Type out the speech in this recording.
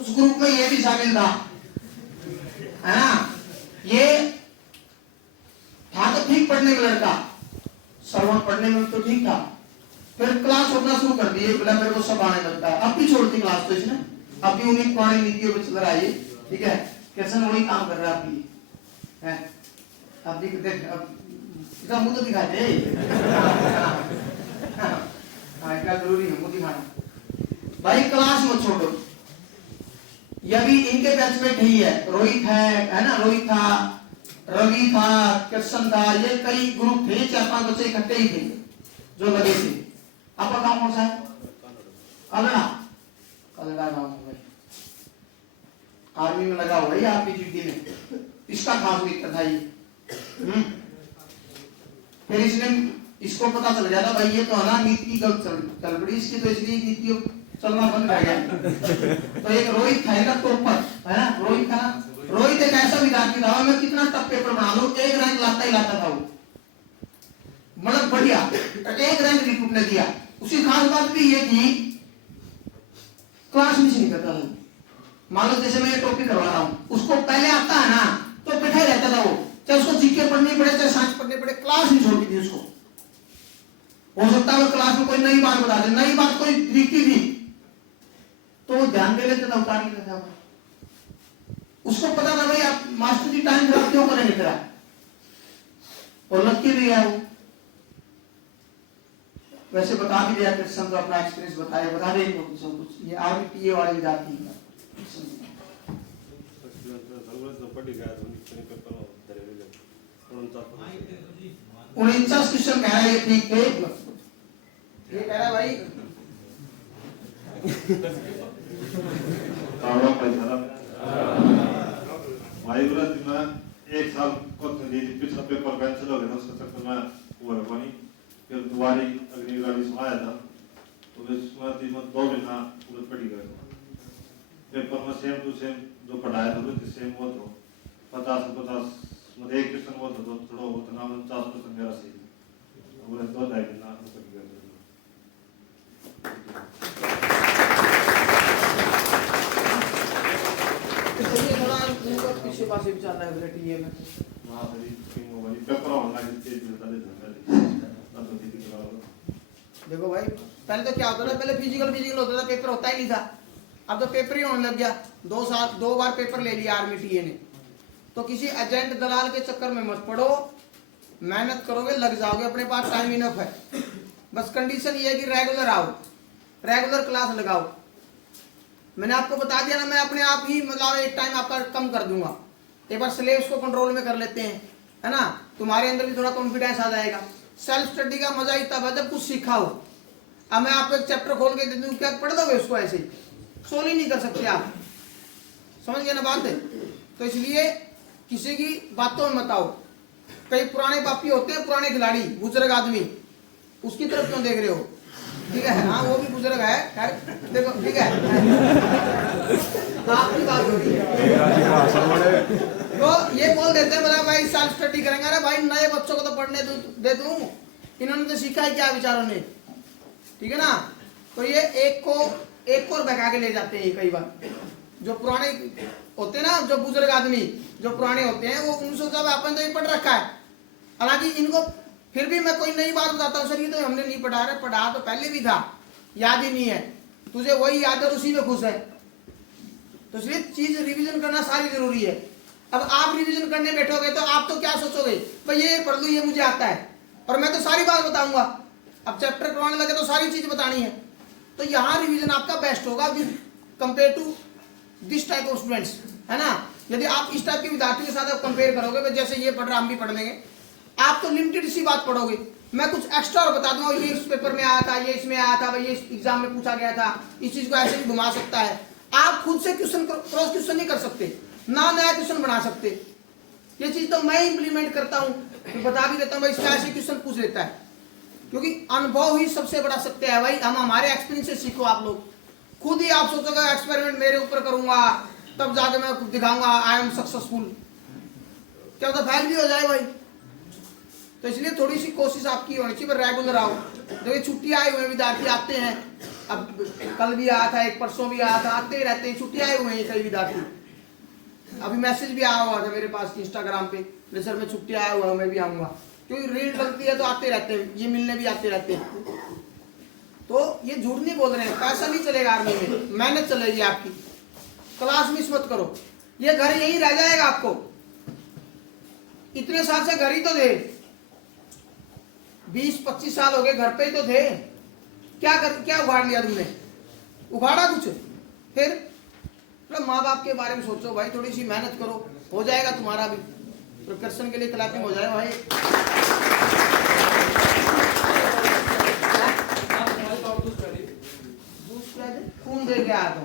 उस ग्रुप में ये भी शामिल था, है ना। ये था तो ठीक पढ़ने में लड़का, श्रवण पढ़ने में तो ठीक था, फिर क्लास होना शुरू कर दिए, बोला मेरे को सब आने लगता है। अब भी छोड़ती क्लास तो इसने, अब भी उन्हीं पुरानी नीतियों पे चल रहा है, ठीक है। कैसे वही काम कर रहा है अभी है। अब भी देख, अब इसका मुंह तो दिखा दे। हाँ क्या जरूरी है मुंह दिखाना भाई। क्लास मत छोड़ो, यह भी इनके बैचमेट ही है। रोहित है ना, रोहित था, रवि था, कृष्ण था, ये कई ग्रुप थे, 4-5 बच्चे इकट्ठे ही थे जो लगे थे। आपका गाँव कौन सा है? कलड़ा, कलड़ा गाँव है, आर्मी में लगा हुआ है आपकी ड्यूटी में। इसका खास मित्र था ये। फिर इसने, इसको पता चल गया था भाई ये तो है ना नीति गलत चल पड़ी इसकी, तो इसलिए नीति चलना बंद रह गया। तो एक रोहित था ना टॉपर, है ना, रोहित था ना। रोहित एक ऐसा विद्यार्थी था, मैं कितना टफ पेपर बना लूं, एक रैंक लाता ही लाता था वो, मतलब बढ़िया, एक रैंक रिक्रूट ने दिया। उसकी खास बात भी ये थी, क्लास मिस नहीं करता था। मान लो जैसे मैं ये टॉपिक करवा रहा हूं, उसको पहले आता है ना तो बैठा ही रहता था वो, चाहे उसको जीके पढ़नी पड़े चाहे साइंस पढ़नी पड़े, क्लास नहीं छोड़ती थी उसको। हो सकता है क्लास में कोई नई बात बता दे, नई बात कोई दिखती थी तो वो ध्यान दे लेता था, उतार लेता था। उसको पता था भाई आप मास्टर जी टाइम खराब क्यों करेंगे तेरा, और लगती भी है वो। वैसे बता भी दिया कृष्ण तो अपना एक्सपीरियंस बताया, बता दे कुछ। ये आरबीटीए वाली विद्यार्थी है। 49 क्वेश्चन कह रहा है ये ठीक थे, ये कह रहा है भाई एक साल पिछला पेपर कैंसिल हो गया, उसके चक्कर में हुआ पानी। फिर दोबारा अग्नि गाड़ी से आया था तो मैं 2 महीना पूरा पढ़ी गए पेपर में, सेम टू सेम जो पढ़ाया था तो सेम वो तो 50 मतलब एक क्वेश्चन वो तो थोड़ा बहुत ना 50% मेरा सही था, वो 2-2.5 महीना पढ़ी गए। पीछे पासे भी चल रहा है टीए में, वहां से भी मोबाइल पेपर ऑनलाइन तेज मिलता है। देखो भाई पहले तो क्या होता था, पहले फिजिकल होता था, पेपर होता ही नहीं था। अब तो पेपर ही होने लग गया। 2 बार पेपर ले लिया आर्मी टीए ने। तो किसी एजेंट दलाल के चक्कर में मत पड़ो, मेहनत करोगे लग जाओगे, अपने पास टाइम इनफ है। बस कंडीशन ये है कि रेगुलर आओ, रेगुलर क्लास लगाओ। मैंने आपको बता दिया ना, मैं अपने आप ही मतलब एक टाइम आपका कम कर दूंगा। एक बार सिलेबस को कंट्रोल में कर लेते हैं, है ना, तुम्हारे अंदर भी थोड़ा कॉन्फिडेंस आ जाएगा। सेल्फ स्टडी का मजा ही तब है जब कुछ सीखा हो। अब मैं आपको एक चैप्टर खोल के दे दूं, क्या पढ़ दोगे उसको? ऐसे ही सोल्व ही नहीं कर सकते आप, समझ गए ना बात है। तो इसलिए किसी की बातों में मत आओ। कई पुराने पापी होते हैं, पुराने खिलाड़ी, बुजुर्ग आदमी, उसकी तरफ क्यों देख रहे हो? ठीक है, हाँ वो भी बुजुर्ग है, देखो ठीक है, आपकी बात हो रही है। तो ये बोल देते हैं बोला भाई सेल्फ स्टडी करेंगे। अरे भाई नए बच्चों को तो पढ़ने दे दूं, इन्होंने तो सीखा है क्या विचारों ने, ठीक है ना। तो ये एक को और बहका के ले जाते हैं कई बार। जो पुराने होते हैं ना, जो बुजुर्ग आदमी जो पुराने होते हैं, वो उनसे जब आपने तो ये पढ़ रखा है, हालांकि इनको फिर भी मैं कोई नई बात बताता हूँ, सर ये तो हमने नहीं पढ़ा रहे, पढ़ा तो पहले भी था, याद ही नहीं है तुझे, वही याद है, उसी में खुश है। तो इसलिए चीज रिवीजन करना सारी जरूरी है। अब आप रिवीजन करने बैठोगे तो आप तो क्या सोचोगे, भाई ये पढ़ लूं, ये मुझे आता है, और मैं तो सारी बात बताऊंगा। अब चैप्टर करवाने लगे तो सारी चीज बतानी है। तो यहाँ रिवीजन आपका बेस्ट होगा compare to this type of students, है ना। यदि आप इस टाइप के विद्यार्थी के साथ कंपेयर करोगे, जैसे ये पढ़ रहा हम भी पढ़ लेंगे, आप तो लिमिटेड सी बात पढ़ोगे, मैं कुछ एक्स्ट्रा और बता दूंगा, ये इस पेपर में आया था, ये इसमें आया था, भाई ये एग्जाम में पूछा गया था, इस चीज को ऐसे भी घुमा सकता है। आप खुद से क्वेश्चन क्रॉस क्वेश्चन नहीं कर सकते, ना नया क्वेश्चन बना सकते। ये चीज तो मैं इंप्लीमेंट करता हूँ, बता भी देता हूँ भाई, इसका ऐसे क्वेश्चन पूछ लेता है, क्योंकि अनुभव ही सबसे बड़ा सत्य है भाई। हम हमारे एक्सपीरियंस से सीखो। आप लोग खुद ही आप सोचोगे एक्सपेरिमेंट मेरे ऊपर करूंगा तब जाके मैं दिखाऊंगा आई एम सक्सेसफुल, क्या होता फेल भी हो जाए भाई। तो इसलिए थोड़ी सी कोशिश आपकी होनी चाहिए, रेगुलर आओ। जब ये छुट्टी आए हुए विद्यार्थी आते हैं, अब कल भी आया था, एक परसों भी आया था, आते ही रहते हैं, छुट्टी आए हुए हैं कई विद्यार्थी। अभी मैसेज भी आया हुआ था मेरे पास इंस्टाग्राम पे, मेरे सर में छुट्टी आया हुआ है, मैं भी आऊँगा, क्योंकि रील डलती है तो आते रहते हैं, ये मिलने भी आते रहते हैं। तो ये झूठ नहीं बोल रहे हैं, पैसा नहीं चलेगा आर्मी में, मेहनत चलेगी आपकी। क्लास मिस मत करो, ये घर यही रह जाएगा आपको। इतने साल से घर ही तो थे, 20-25 साल हो गए घर पे ही तो थे, क्या उखाड़ लिया तुमने? उखाड़ा कुछ? फिर तो माँ बाप के बारे में सोचो भाई, थोड़ी सी मेहनत करो, हो जाएगा तुम्हारा भी। प्रकर्षण के लिए क्लैपिंग हो जाए भाई। खून दे के आया तुम।